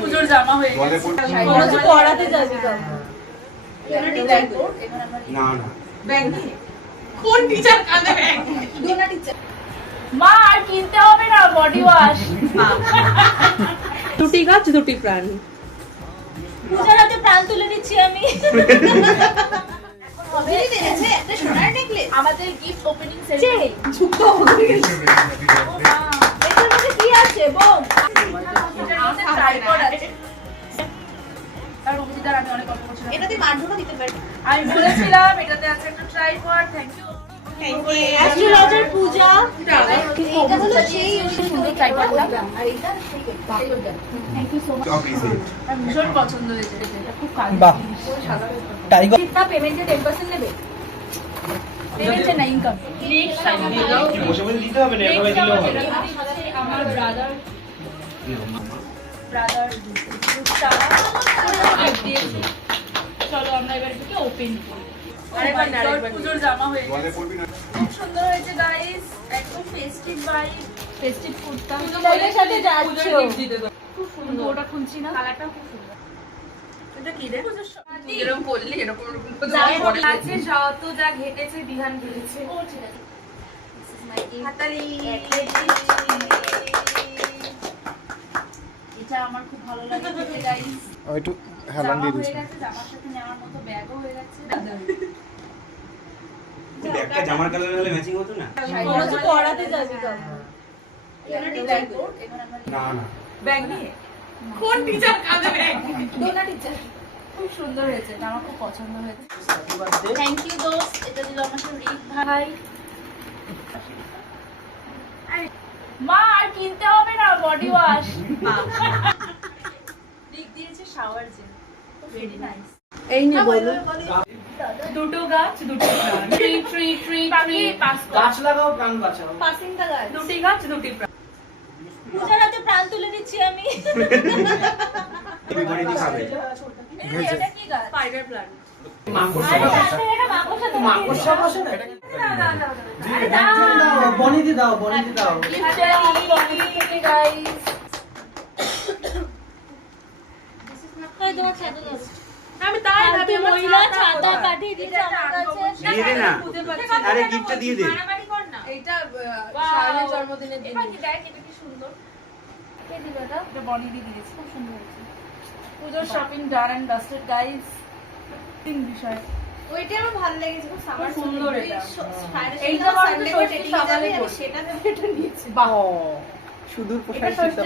পুজোর জামা হয়ে গেছে পড়াতে যাবি না না ব্যাংক কোন টিচার কাঁদে ব্যাংক দোনা টিচার মা আর কিনতে হবে না বডি ওয়াশ দুটি গাছ দুটি প্রাণ। পূজার হাতে প্রাণ তুলে নিচ্ছি আমি একটা সোনার নেকলেস আমাদের গিফট ওপেনিং সেরেমনি ঝুঁকো হয়ে গেছে এটার মধ্যে কি আছে বোন আমাদের ট্রাইপড আছে আর অভিজিতার আমি অনেক গল্প করছিলাম এটাতে মানধরও দিতে পারি আমি বলেছিলাম এটাতে আছে একটা ট্রাইপড থ্যাংক ইউ অ্যাস্ট্রোলজার পূজা এটা হলো সেই সুন্দর ট্রাইপডটা আর এটা থ্যাংক ইউ সো মাচ আমি ভীষণ পছন্দ হয়েছে এটা খুব কাজ বাহ টাইগার কিतना পেমেন্টে 10% নেবে পেমেন্টে না ইনকাম নেক্সট টাইম কি বসে বসে দিতে হবে না এভাবে দিলেও হবে আমার ব্রাদার চলো আমরা এবার এটাকে ওপেন করি আরেকবার পুজোর জামা হয়ে গেছে খুব সুন্দর হয়েছে গাইস একদম ফেস্টিভ ভাইব ফেস্টিভ কুর্তা পুজোর সাথে যাচ্ছে খুব সুন্দর ওটা খুলছি না কালারটা খুব সুন্দর এটা কি রে এরকম বললি এরকম আছে যত যা ঘটেছে বিহান ঘটেছে ও ঠিক আছে হাতালি এটা আমার খুব ভালো লাগে গাইস একটু হেলান দিয়ে দিচ্ছি জামার সাথে নেওয়ার মতো ব্যাগও হয়ে যাচ্ছে একটা জামার কালার হলে ম্যাচিং হতো না কোনো পড়াতে যাবি তো না না ব্যাগ নিয়ে কোন টিচার কাঁদে ব্যাগ দোনা টিচার খুব সুন্দর হয়েছে এটা আমার খুব পছন্দ হয়েছে থ্যাংক ইউ দোস্ত এটা দিল আমার রিক ভাই মা আর কিনতে হবে না বডি ওয়াশ রিক দিয়েছে শাওয়ার জেল ভেরি নাইস এই নিয়ে বলো দুটো গাছ দুটো প্রাণ ট্রি ট্রি ট্রি ট্রি গাছ লাগাও প্রাণ বাঁচাও পাসিং দা গাছ দুটি গাছ দুটি প্রাণ পূজার হাতে প্রাণ তুলে নিচ্ছি আমি বিপরীত দিকে এটা কি গাছ স্পাইডার প্ল্যান্ট মাকড়সা বসে না বনিতে দাও বনিতে দাও আমি তাই ভাবি মহিলা ছাতা পাঠিয়ে দিচ্ছে আমার কাছে দিয়ে দে না আরে গিফটটা দিয়ে দে মারামারি কর না এটা শায়নের জন্মদিনের দিন এটা দেখ এটা কি সুন্দর কে দিল এটা এটা বনি দি দিয়েছে খুব সুন্দর হয়েছে পূজোর shopping done and dusted guys তিন বিষয় ওইটা আমার ভালো লেগেছে খুব সামার সুন্দর এটা এইটা সানডে করে সকালে সেটা এটা নিয়েছি বাহ সুদূর প্রসারিত